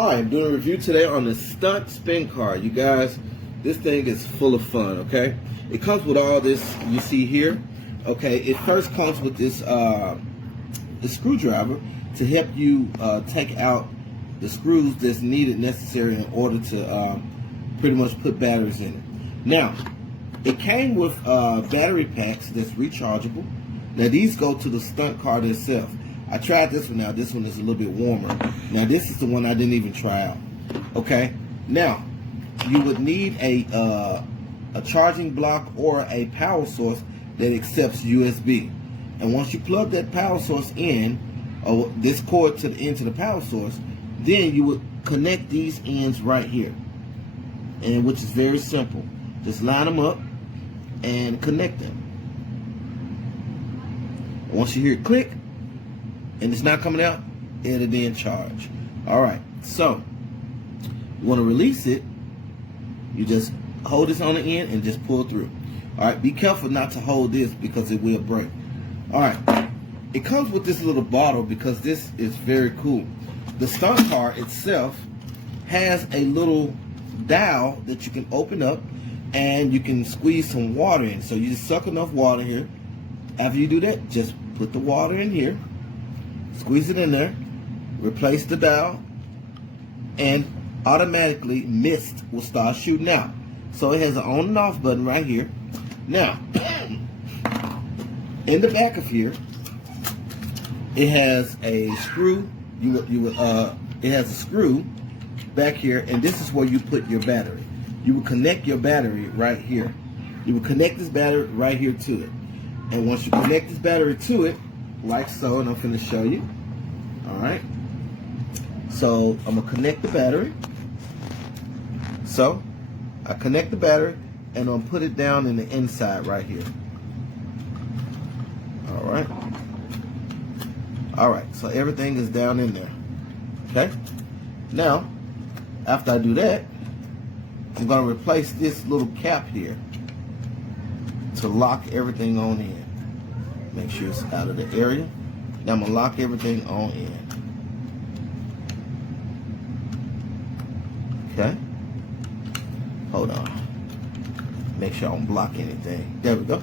Hi, I'm doing a review today on the Stunt spin car. You guys, this thing is full of fun, okay? It comes with all this you see here, okay? It first comes with this the screwdriver to help you take out the screws that's necessary in order to pretty much put batteries in it. Now, it came with battery packs that's rechargeable. Now, these go to the Stunt car itself. I tried this one out. This one is a little bit warmer. Now, this is the one I didn't even try out. Okay. Now, you would need a charging block or a power source that accepts USB. And once you plug that power source in, or this cord to the end to the power source, then you would connect these ends right here, and which is very simple. Just line them up and connect them. Once you hear it click, and it's not coming out, it'll then charge. All right, so you want to release it, you just hold this on the end and just pull through. All right, be careful not to hold this because it will break. All right, it comes with this little bottle because this is very cool. The Stunt car itself has a little dial that you can open up and you can squeeze some water in. So you just suck enough water here. After you do that, just put the water in here, squeeze it in there, replace the dial, and automatically mist will start shooting out. So it has an on and off button right here. Now, in the back of here, it has a screw. It has a screw back here, and this is where you put your battery. You will connect your battery right here. You will connect this battery right here to it. And once you connect this battery to it, like so, and I'm going to show you. All right. So I'm going to connect the battery. So I connect the battery, and I'll put it down in the inside right here. All right. All right. So everything is down in there. Okay. Now, after I do that, I'm going to replace this little cap here to lock everything on in. Make sure it's out of the area. Now I'm going to lock everything on in. Okay. Hold on. Make sure I don't block anything. There we go.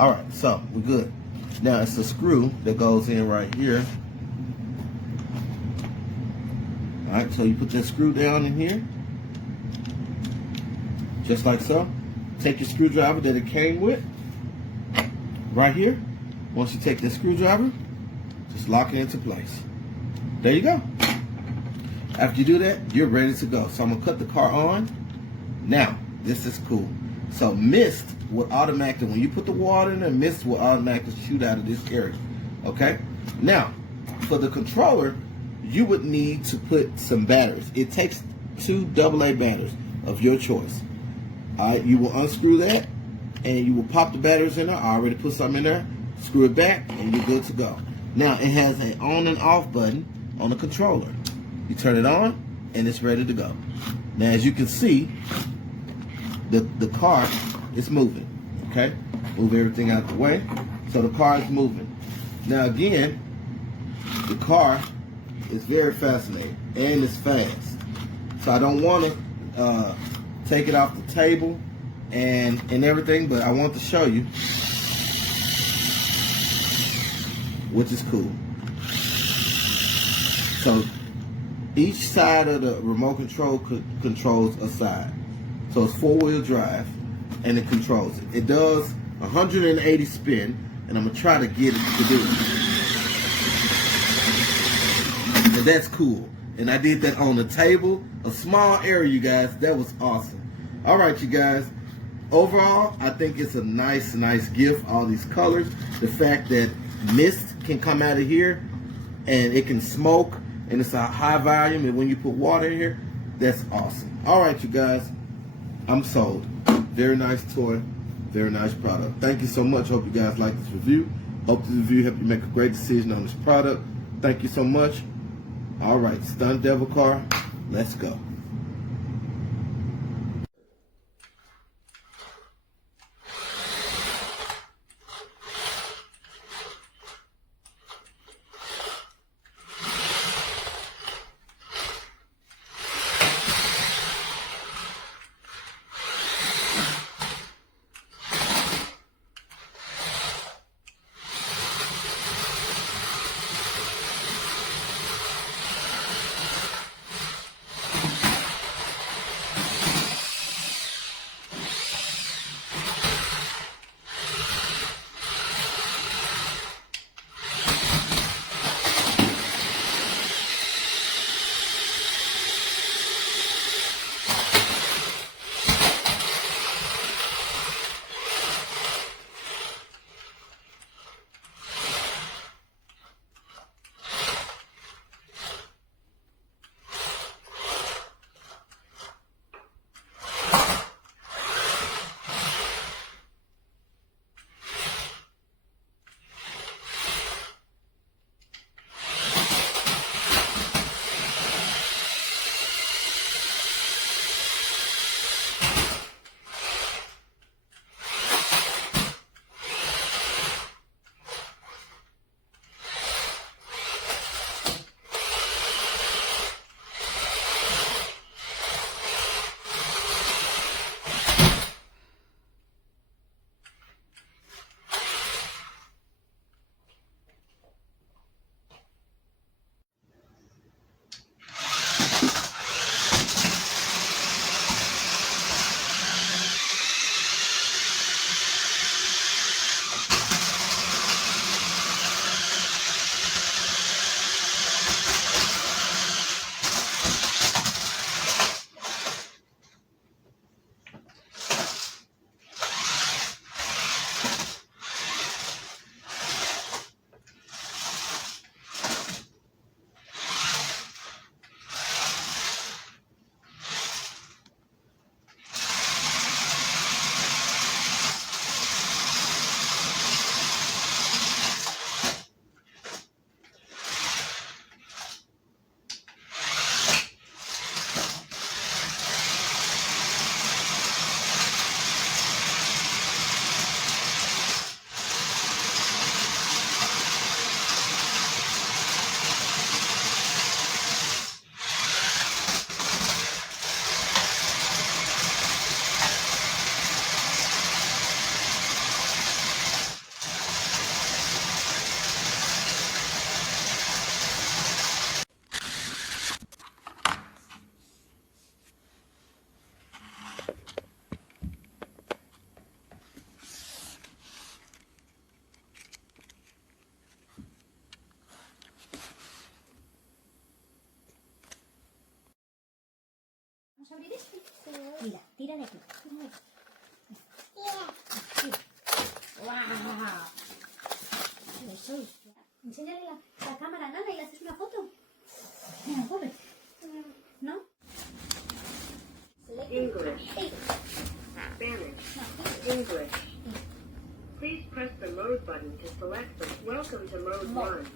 All right, so we're good. Now it's a screw that goes in right here. All right, so you put that screw down in here, just like so. Take your screwdriver that it came with, right here. Once you take the screwdriver, just lock it into place. There you go. After you do that, you're ready to go. So I'm gonna cut the car on. Now, this is cool. So mist will automatically, when you put the water in there, mist will automatically shoot out of this area. Okay? Now, for the controller, you would need to put some batteries. It takes 2 AA batteries of your choice. All right, you will unscrew that, and you will pop the batteries in there. I already put some in there. Screw it back, and you're good to go. Now, it has an on and off button on the controller. You turn it on, and it's ready to go. Now, as you can see, the car is moving. Okay? Move everything out of the way. So the car is moving. Now, again, the car is very fascinating, and it's fast. So I don't want to take it off the table and everything, but I want to show you, which is cool. So each side of the remote control controls a side. So it's 4-wheel drive, and it controls it. It does 180 spin, and I'm gonna try to get it to do it. And that's cool. And I did that on the table, a small area, you guys. That was awesome. All right, you guys. Overall, I think it's a nice gift, all these colors. The fact that mist can come out of here, and it can smoke, and it's a high volume, and when you put water in here, that's awesome. All right, you guys. I'm sold. Very nice toy. Very nice product. Thank you so much. Hope you guys like this review. Hope this review helped you make a great decision on this product. Thank you so much. All right, Stunt Devil car, let's go. Vamos a abrir esto. Mira, tira de aquí. ¡Wow! Eso. Enséñale la cámara a Nana y le haces una foto. Mira, pobre. ¿No? English. Spanish. English. Please press the mode button to select the Welcome to Mode 1.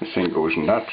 This thing goes nuts.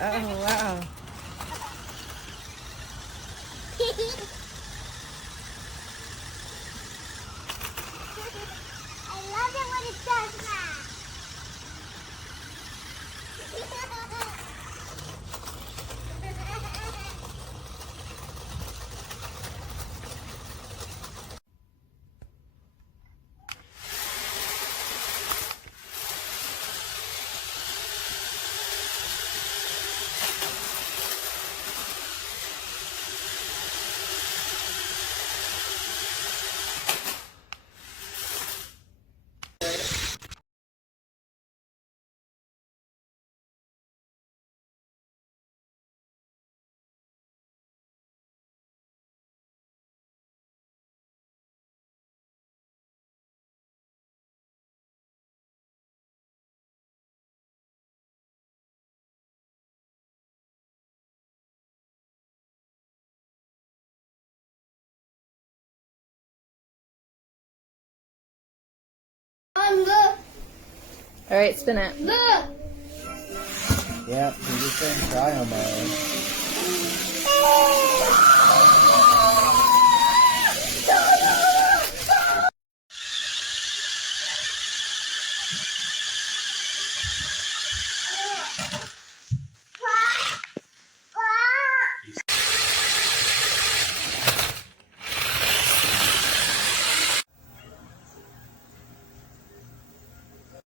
Oh, wow. I love it when it does that. Look, All right, spin it. look. Yep, you're just in trial mode.